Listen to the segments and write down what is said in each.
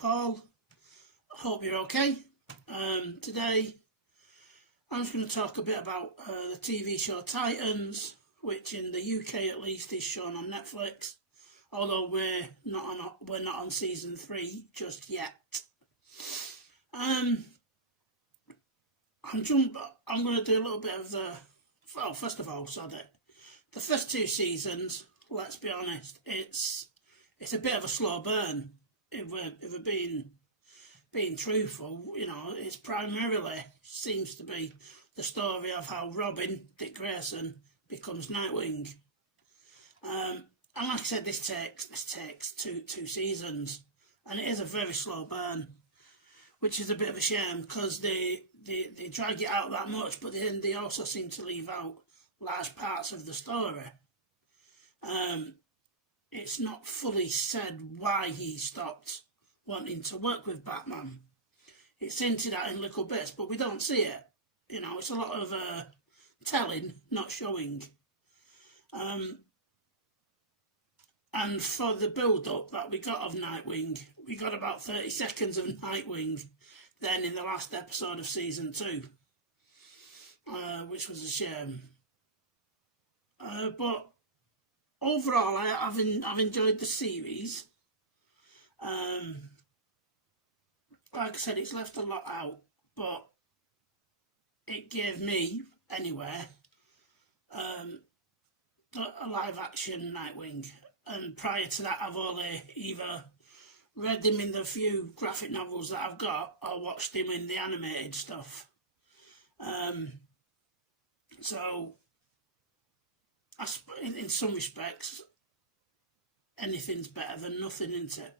Paul. I hope you're okay. Today I'm just going to talk a bit about the TV show Titans, which in the UK at least is shown on Netflix, although we're not on season 3 just yet. I'm going to do a little bit of first of all, the first 2 seasons, let's be honest, it's a bit of a slow burn. If we're being truthful, it's primarily seems to be the story of how Robin, Dick Grayson, becomes Nightwing. And like I said, this takes two seasons, and it is a very slow burn, which is a bit of a shame because they drag it out that much, but then they also seem to leave out large parts of the story. It's not fully said why he stopped wanting to work with Batman. It's hinted at in little bits, but we don't see it. It's a lot of telling, not showing. And for the build-up that we got of Nightwing, we got about 30 seconds of Nightwing then in the last episode of season 2, which was a shame. But overall, I've enjoyed the series. Like I said, it's left a lot out, but it gave me, anyway, a live-action Nightwing. And prior to that, I've only either read him in the few graphic novels that I've got or watched him in the animated stuff. So, in some respects, anything's better than nothing, isn't it?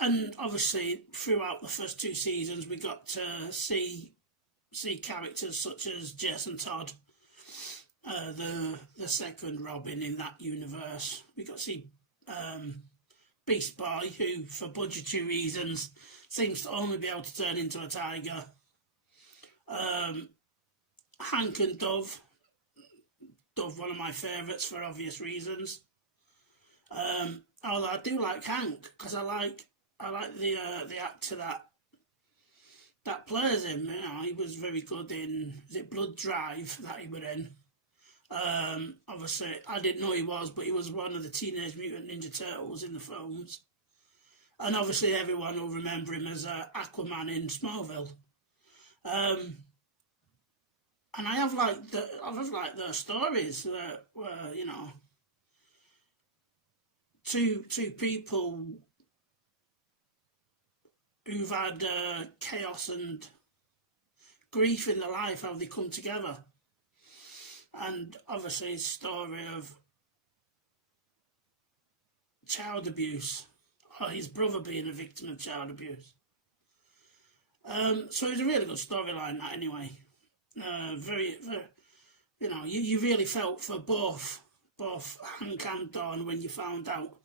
And obviously throughout the first 2 seasons we got to see characters such as Jason Todd, the second Robin in that universe. We got to see Beast Boy, who for budgetary reasons seems to only be able to turn into a tiger. Hank and Dove, one of my favourites for obvious reasons. Although I do like Hank because I like the actor that plays him. He was very good in Blood Drive that he was in. Obviously I didn't know he was, but he was one of the Teenage Mutant Ninja Turtles in the films. And obviously everyone will remember him as Aquaman in Smallville. And I have liked the stories that were, two people who've had chaos and grief in their life, how they come together. And obviously his story of child abuse, or his brother being a victim of child abuse. So it's a really good storyline, that anyway. Very, you really felt for both Hank and Dawn when you found out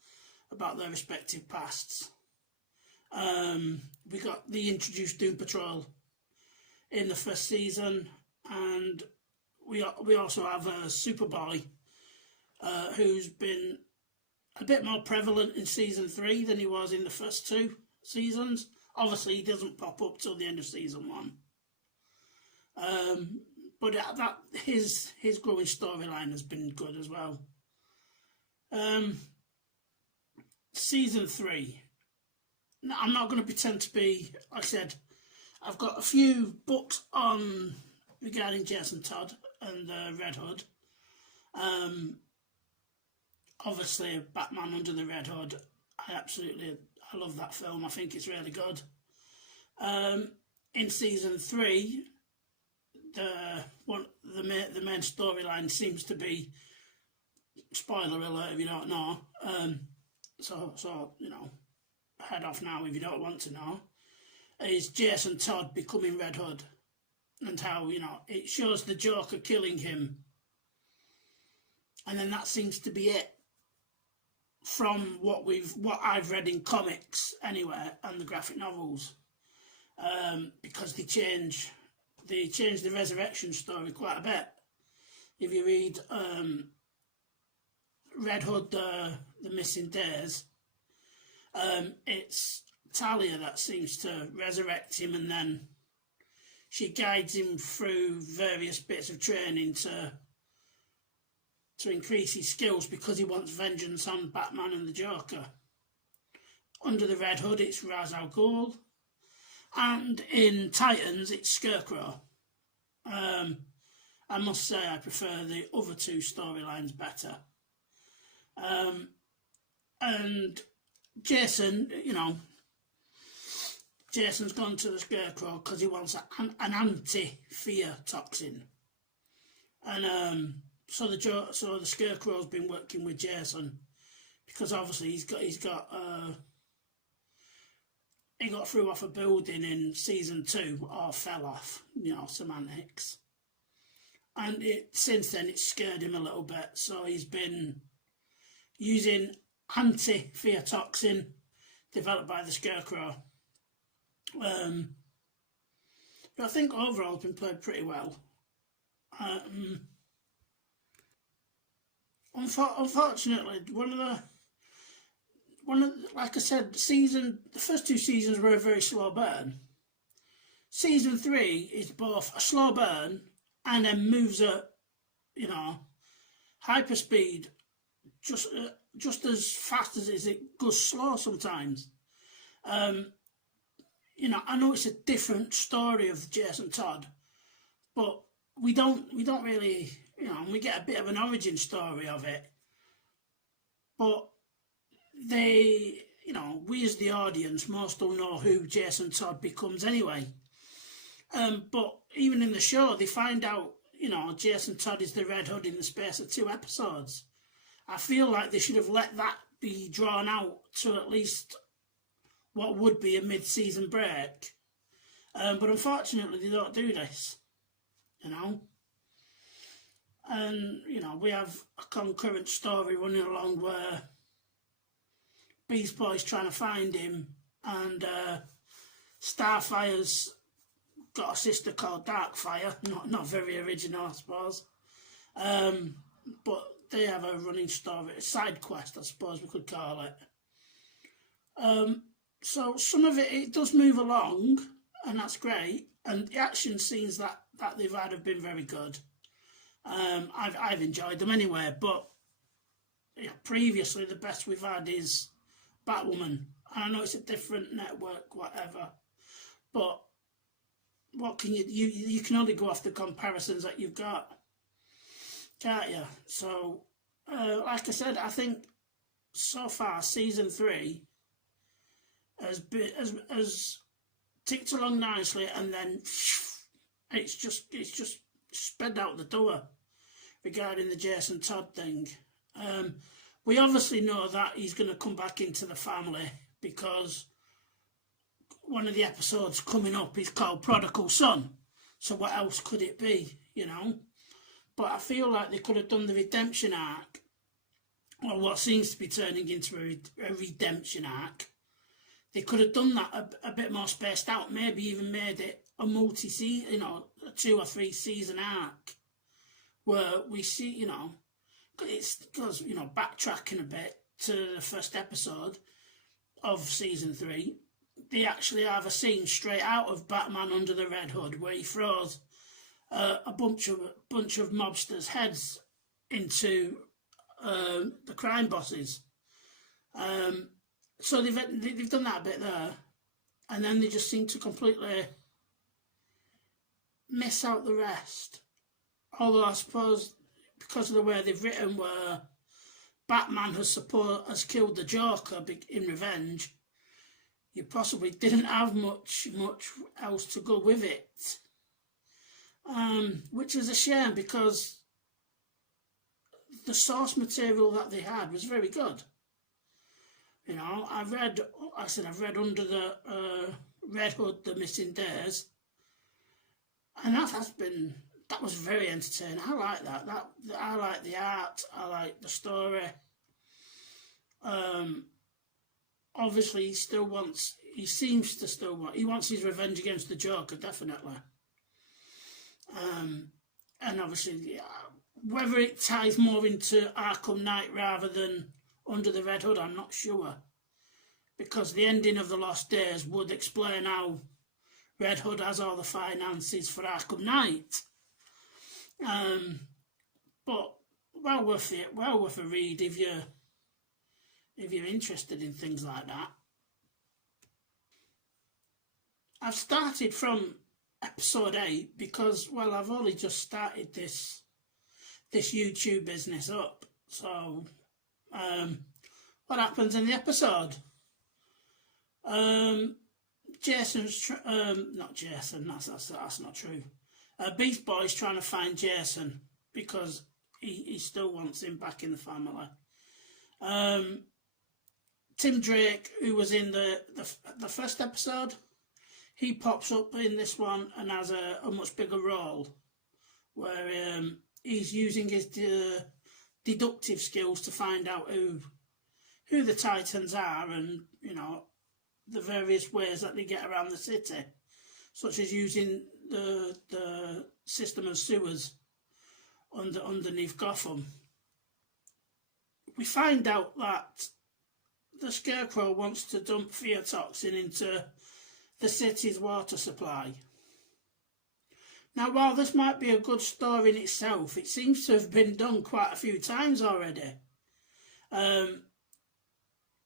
about their respective pasts. We got the introduced Doom Patrol in the first season, and we also have Superboy, who's been a bit more prevalent in season 3 than he was in the first 2 seasons. Obviously, he doesn't pop up till the end of season 1. But his growing storyline has been good as well. Season 3. Now, I'm not going to pretend to be, like I said, I've got a few books on regarding Jason Todd and Red Hood. Obviously, Batman Under the Red Hood. I love that film. I think it's really good. In season 3, the main storyline seems to be, spoiler alert if you don't know, so head off now if you don't want to know, is Jason Todd becoming Red Hood, and how it shows the Joker killing him, and then that seems to be it from what I've read in comics anyway and the graphic novels, because they change the resurrection story quite a bit. If you read Red Hood, the Missing Days, it's Talia that seems to resurrect him, and then she guides him through various bits of training to increase his skills because he wants vengeance on Batman and the Joker. Under the Red Hood, it's Ra's al Ghul, and in Titans, it's Scarecrow. I must say I prefer the other two storylines better. And Jason, Jason's gone to the Scarecrow because he wants an anti-fear toxin. And so the Scarecrow's been working with Jason because obviously he got through off a building in season 2, or fell off, semantics. And since then it scared him a little bit, so he's been using anti-fear toxin developed by the Scarecrow. I think overall it's been played pretty well. Unfortunately, like I said, the first 2 seasons were a very slow burn. Season 3 is both a slow burn and then moves at, hyperspeed, just as fast as it goes slow sometimes. I know it's a different story of Jason Todd, but we don't really, we get a bit of an origin story of it. But we as the audience, most will know who Jason Todd becomes anyway. But even in the show, they find out, Jason Todd is the Red Hood in the space of 2 episodes. I feel like they should have let that be drawn out to at least what would be a mid-season break. But unfortunately, they don't do this, And, we have a concurrent story running along where Beast Boy's trying to find him, and Starfire's got a sister called Darkfire. Not very original, I suppose. But they have a running story, a side quest, I suppose we could call it. So some of it does move along, and that's great. And the action scenes that they've had have been very good. I've enjoyed them anyway. But previously, the best we've had is Batwoman. And I know it's a different network, whatever. But what can you can only go off the comparisons that you've got, can't you? So, like I said, I think so far season 3 has ticked along nicely, and then it's just sped out the door regarding the Jason Todd thing. We obviously know that he's going to come back into the family because one of the episodes coming up is called Prodigal Son. So what else could it be, But I feel like they could have done the redemption arc, or what seems to be turning into a redemption arc. They could have done that a bit more spaced out, maybe even made it a multi-season, a 2 or 3 season arc, where we see, it's because, backtracking a bit to the first episode of season 3, they actually have a scene straight out of Batman Under the Red Hood where he throws a bunch of mobsters' heads into the crime bosses. So they've done that a bit there, and then they just seem to completely miss out the rest. Although I suppose because of the way they've written, where Batman has killed the Joker in revenge, you possibly didn't have much else to go with it, which is a shame because the source material that they had was very good. I've read Under the Red Hood, The Missing Days, and that was very entertaining. I like that. I like the art. I like the story. Obviously, he seems to still want his revenge against the Joker, definitely. And obviously, Whether it ties more into Arkham Knight rather than Under the Red Hood, I'm not sure. Because the ending of The Lost Days would explain how Red Hood has all the finances for Arkham Knight. But well worth it, well worth a read if you're interested in things like that. I've started from episode 8 because, well, I've only just started this YouTube business up. So, what happens in the episode? Jason's not Jason. That's not true. Beast Boy's trying to find Jason because he still wants him back in the family. Tim Drake, who was in the first episode, he pops up in this one and has a much bigger role, where he's using his deductive skills to find out who the Titans are, and the various ways that they get around the city, such as using the system of sewers underneath Gotham. We find out that the Scarecrow wants to dump fear toxin into the city's water supply. Now, while this might be a good story in itself, it seems to have been done quite a few times already.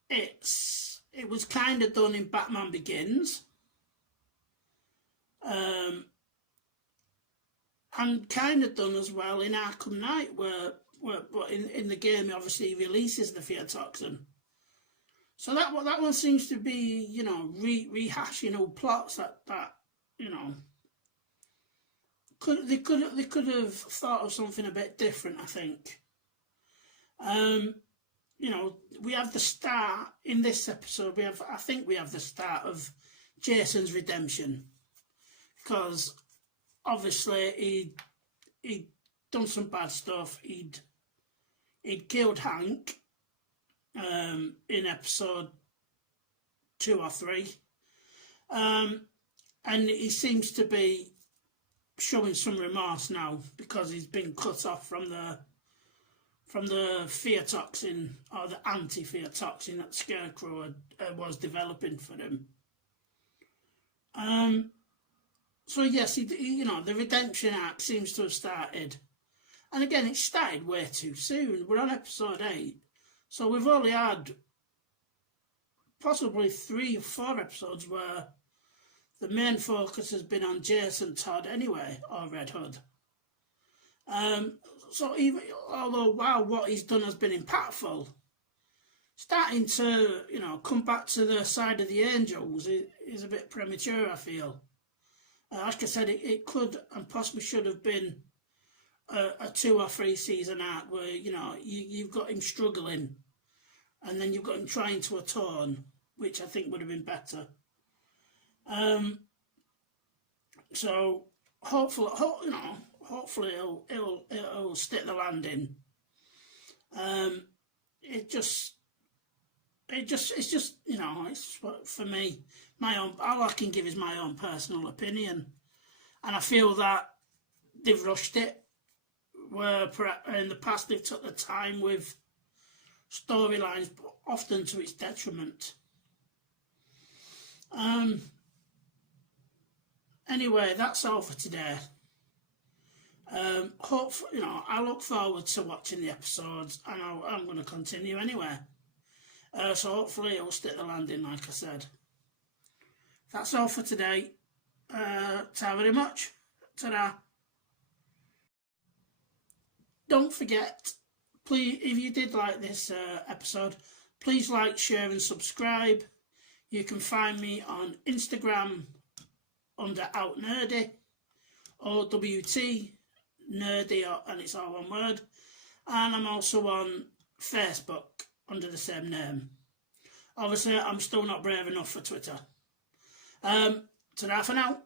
It was kind of done in Batman Begins, and kind of done as well in Arkham Knight, where in the game obviously he releases the fear toxin. So that one seems to be, rehashing old plots that they could have thought of something a bit different, I think. We have the start in this episode. I think we have the start of Jason's redemption, because obviously he'd done some bad stuff. He'd killed Hank in episode 2 or 3, and he seems to be showing some remorse now because he's been cut off from the fear toxin, or the anti-fear toxin that Scarecrow was developing for him. So yes, the redemption arc seems to have started, and again, it started way too soon. We're on episode 8. So we've only had possibly 3 or 4 episodes where the main focus has been on Jason Todd anyway, or Red Hood. So although what he's done has been impactful, starting to come back to the side of the Angels is a bit premature, I feel. Like I said, it could and possibly should have been a 2 or 3 season arc where you've got him struggling, and then you've got him trying to atone, which I think would have been better. So hopefully it'll stick the landing. It's just it's for me, my own. All I can give is my own personal opinion, and I feel that they've rushed it. Where in the past they've took the time with storylines, but often to its detriment. Anyway, that's all for today. Hopefully, I look forward to watching the episodes, and I'm going to continue anyway. So hopefully it'll stick the landing, like I said. That's all for today. Ta very much. Ta-da. Don't forget, please, if you did like this episode, please like, share and subscribe. You can find me on Instagram under OutNerdy, or WT Nerdy, and it's all one word. And I'm also on Facebook under the same name. Obviously, I'm still not brave enough for Twitter. Ta-ra for now.